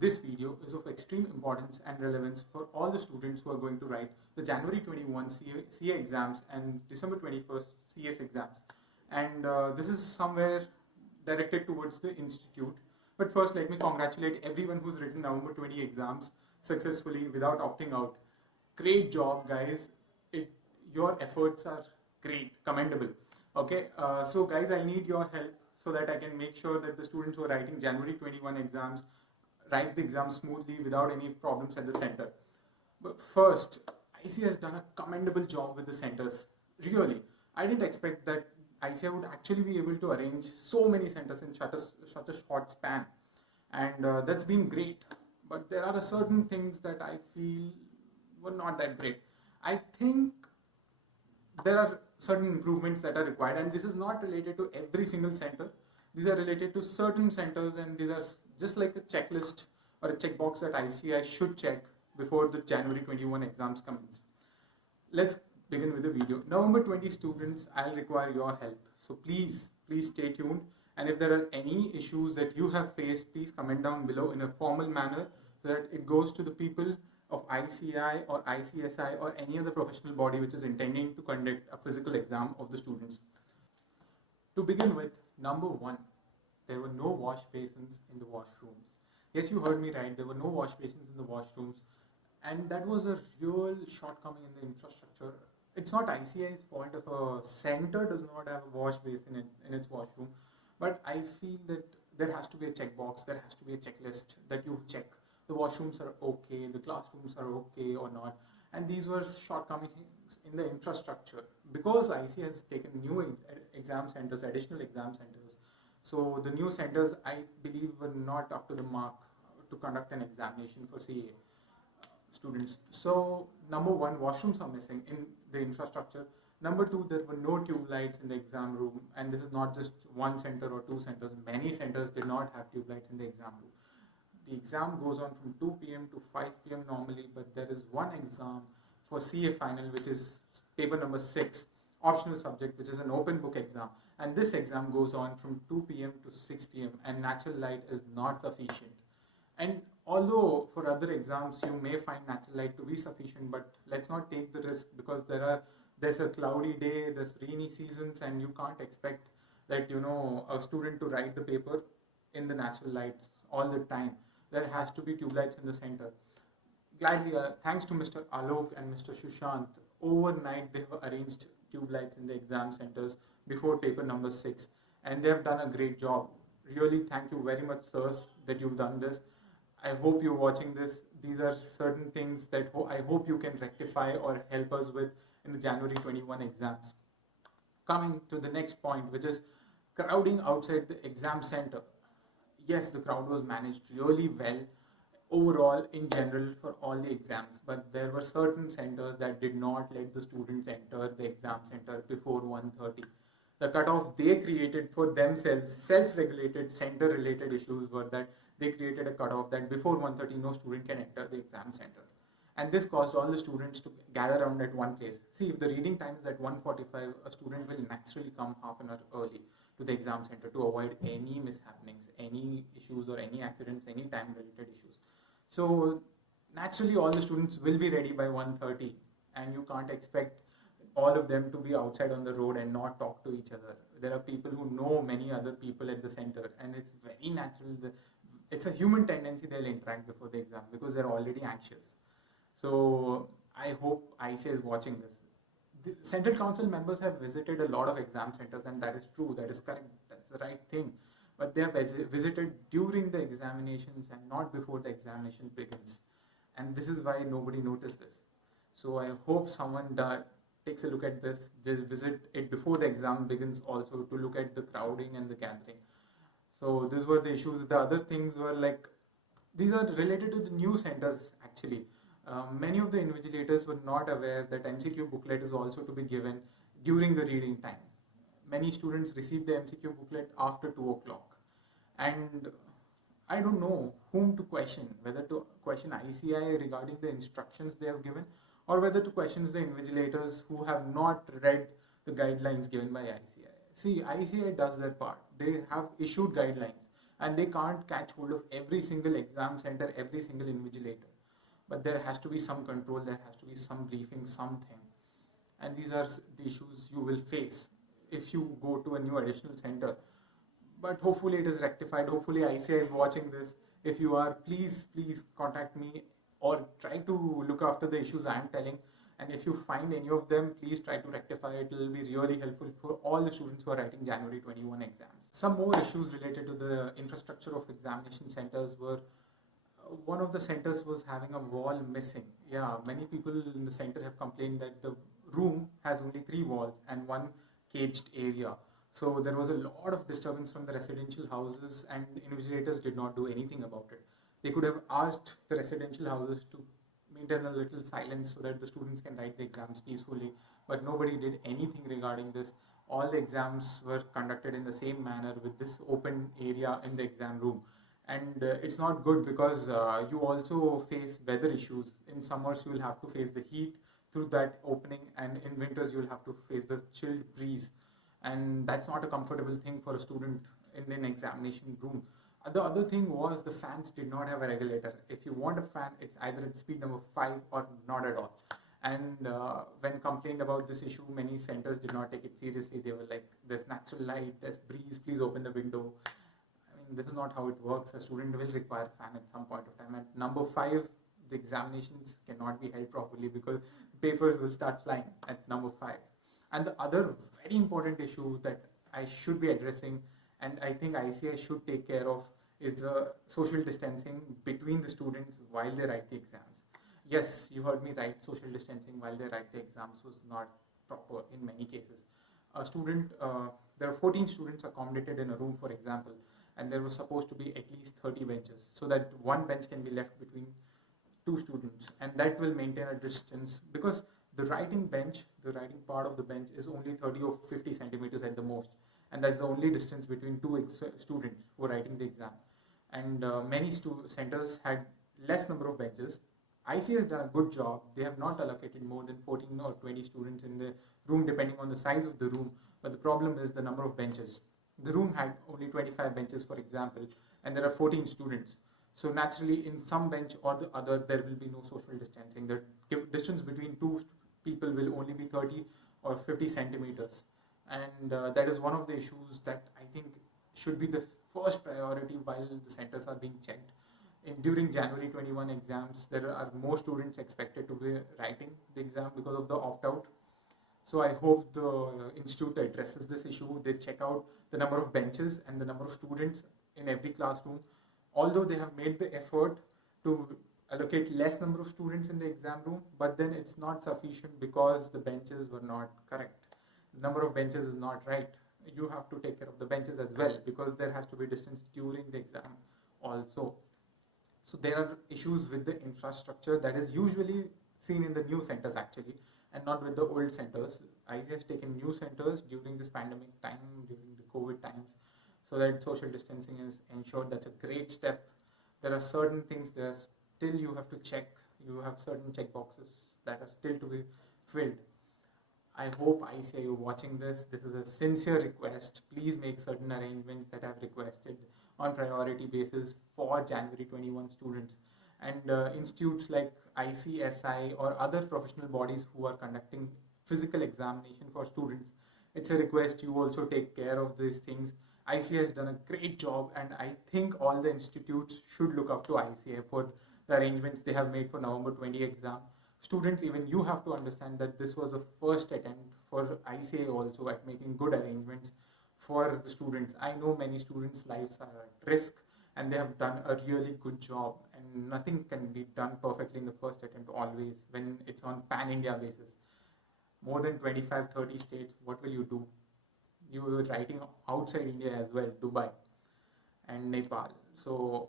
This video is of extreme importance and relevance for all the students who are going to write the January 21 CA exams and December 21st CS exams. And this is somewhere directed towards the institute. But first, let me congratulate everyone who's written November 20 exams successfully without opting out. Great job, guys. Your efforts are great, commendable. Okay, so guys, I need your help so that I can make sure that the students who are writing January 21 exams write the exam smoothly without any problems at the center. But first, ICAI has done a commendable job with the centers. Really, I didn't expect that ICAI would actually be able to arrange so many centers in such a short span, and that's been great. But there are certain things that I feel were not that great. I think there are certain improvements that are required, and this is not related to every single center. These are related to certain centers, and these are just like a checklist or a checkbox that ICAI should check before the January 21 exams commence. Let's begin with the video. November 20 students, I'll require your help. So please stay tuned. And if there are any issues that you have faced, please comment down below in a formal manner so that it goes to the people of ICAI or ICSI or any other professional body which is intending to conduct a physical exam of the students. To begin with, number one, there were no wash basins in the washrooms. Yes, you heard me right, there were no wash basins in the washrooms, and that was a real shortcoming in the infrastructure. It's not ICAI's fault if a center does not have a wash basin in its washroom, but I feel that there has to be a checkbox, there has to be a checklist that you check. The washrooms are okay, the classrooms are okay or not, and these were shortcomings in the infrastructure. Because ICAI has taken new exam centers, additional exam centers, so the new centers, I believe, were not up to the mark to conduct an examination for CA students. So number one, washrooms are missing in the infrastructure. Number two, there were no tube lights in the exam room, and this is not just one center or two centers. Many centers did not have tube lights in the exam room. The exam goes on from 2 p.m. to 5 p.m. normally, but there is one exam for CA final, which is paper number 6, optional subject, which is an open book exam. And this exam goes on from 2 p.m. to 6 p.m. and natural light is not sufficient. And although for other exams you may find natural light to be sufficient, but let's not take the risk, because there's a cloudy day, there's rainy seasons, and you can't expect that a student to write the paper in the natural lights all the time. There has to be tube lights in the center. Gladly, thanks to Mr. Alok and Mr. Shushant, overnight they have arranged tube lights in the exam centers before paper number 6, and they have done a great job. Really, thank you very much, sirs, that you've done this. I hope you're watching this. These are certain things that I hope you can rectify or help us with in the January 21 exams. Coming to the next point, which is crowding outside the exam center. Yes, the crowd was managed really well overall in general for all the exams, but there were certain centers that did not let the students enter the exam center before 1:30. The cutoff they created for themselves, self-regulated center-related issues, were that they created a cutoff that before 1:30 no student can enter the exam center. And this caused all the students to gather around at one place. See, if the reading time is at 1:45, a student will naturally come half an hour early to the exam center to avoid any mishappenings, any issues or any accidents, any time-related issues. So naturally all the students will be ready by 1:30, and you can't expect all of them to be outside on the road and not talk to each other. There are people who know many other people at the center, and it's very natural. It's a human tendency they'll interact before the exam because they're already anxious. So I hope ICAI is watching this. The Central Council members have visited a lot of exam centers, and that is true, that is correct, that's the right thing. But they have visited during the examinations and not before the examination begins. And this is why nobody noticed this. So I hope someone takes a look at this, just visit it before the exam begins also, to look at the crowding and the gathering. So these were the issues. The other things were like, these are related to the new centers actually. Many of the invigilators were not aware that MCQ booklet is also to be given during the reading time. Many students received the MCQ booklet after 2 o'clock. And I don't know whom to question, whether to question ICAI regarding the instructions they have given, or whether to question the invigilators who have not read the guidelines given by ICAI. See, ICAI does their part. They have issued guidelines, and they can't catch hold of every single exam center, every single invigilator. But there has to be some control, there has to be some briefing, something. And these are the issues you will face if you go to a new additional center. But hopefully it is rectified. Hopefully ICAI is watching this. If you are, please contact me or try to look after the issues I am telling. And if you find any of them, please try to rectify it. It will be really helpful for all the students who are writing January 21 exams. Some more issues related to the infrastructure of examination centers were, one of the centers was having a wall missing. Yeah, many people in the center have complained that the room has only 3 walls and 1 caged area. So there was a lot of disturbance from the residential houses, and invigilators did not do anything about it. They could have asked the residential houses to maintain a little silence so that the students can write the exams peacefully, but nobody did anything regarding this. All the exams were conducted in the same manner with this open area in the exam room. And it's not good because you also face weather issues. In summers you will have to face the heat through that opening, and in winters you will have to face the chilled breeze, and that's not a comfortable thing for a student in an examination room. The other thing was the fans did not have a regulator. If you want a fan, it's either at speed number 5 or not at all. And when complained about this issue, many centers did not take it seriously. They were like, there's natural light, there's breeze, please open the window. I mean, this is not how it works. A student will require a fan at some point of time. At number 5, the examinations cannot be held properly because papers will start flying at number 5. And the other very important issue that I should be addressing, and I think ICAI should take care of, is the social distancing between the students while they write the exams. Yes, you heard me right, social distancing while they write the exams was not proper in many cases. A student, there are 14 students accommodated in a room, for example, and there was supposed to be at least 30 benches, so that 1 bench can be left between 2 students, and that will maintain a distance, because the writing bench, the writing part of the bench is only 30 or 50 centimeters at the most, and that's the only distance between 2 students who are writing the exam. And many centers had less number of benches. ICAI has done a good job. They have not allocated more than 14 or 20 students in the room depending on the size of the room, but the problem is the number of benches. The room had only 25 benches, for example, and there are 14 students. So naturally, in some bench or the other, there will be no social distancing. The distance between 2 people will only be 30 or 50 centimeters. And that is one of the issues that I think should be the first priority while the centers are being checked. During January 21 exams, there are more students expected to be writing the exam because of the opt-out. So I hope the institute addresses this issue. They check out the number of benches and the number of students in every classroom. Although they have made the effort to allocate less number of students in the exam room, but then it's not sufficient because the benches were not correct. The number of benches is not right. You have to take care of the benches as well, because there has to be distance during the exam also. So there are issues with the infrastructure that is usually seen in the new centers actually, and not with the old centers. ICAI has taken new centers during this pandemic time, during the COVID times, so that social distancing is ensured. That's a great step. There are certain things that still you have to check. You have certain check boxes that are still to be filled. I hope ICAI, you're watching this. This is a sincere request. Please make certain arrangements that I've requested on priority basis for January 21 students. And institutes like ICSI or other professional bodies who are conducting physical examination for students, it's a request you also take care of these things. ICAI has done a great job, and I think all the institutes should look up to ICAI for the arrangements they have made for November 20 exam. Students, even you have to understand that this was a first attempt for ICAI also at making good arrangements for the students. I know many students' lives are at risk, and they have done a really good job, and nothing can be done perfectly in the first attempt always when it's on pan-India basis. More than 25-30 states, what will you do? You were writing outside India as well, Dubai and Nepal. So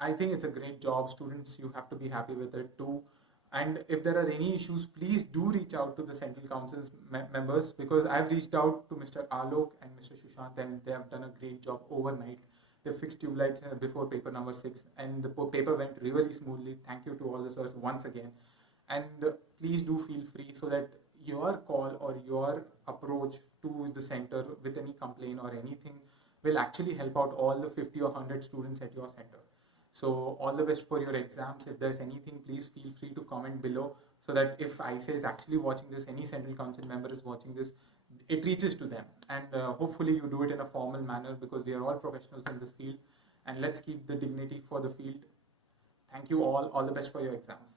I think it's a great job. Students, you have to be happy with it too. And if there are any issues, please do reach out to the Central Council's members, because I've reached out to Mr. Alok and Mr. Sushant, and they have done a great job overnight. They fixed tube lights before paper number 6, and the paper went really smoothly. Thank you to all the sirs once again. And please do feel free, so that your call or your approach to the center with any complaint or anything will actually help out all the 50 or 100 students at your center. So all the best for your exams. If there's anything, please feel free to comment below, so that if ICAI is actually watching this, any Central Council member is watching this, it reaches to them. And hopefully you do it in a formal manner, because we are all professionals in this field, and let's keep the dignity for the field. Thank you all the best for your exams.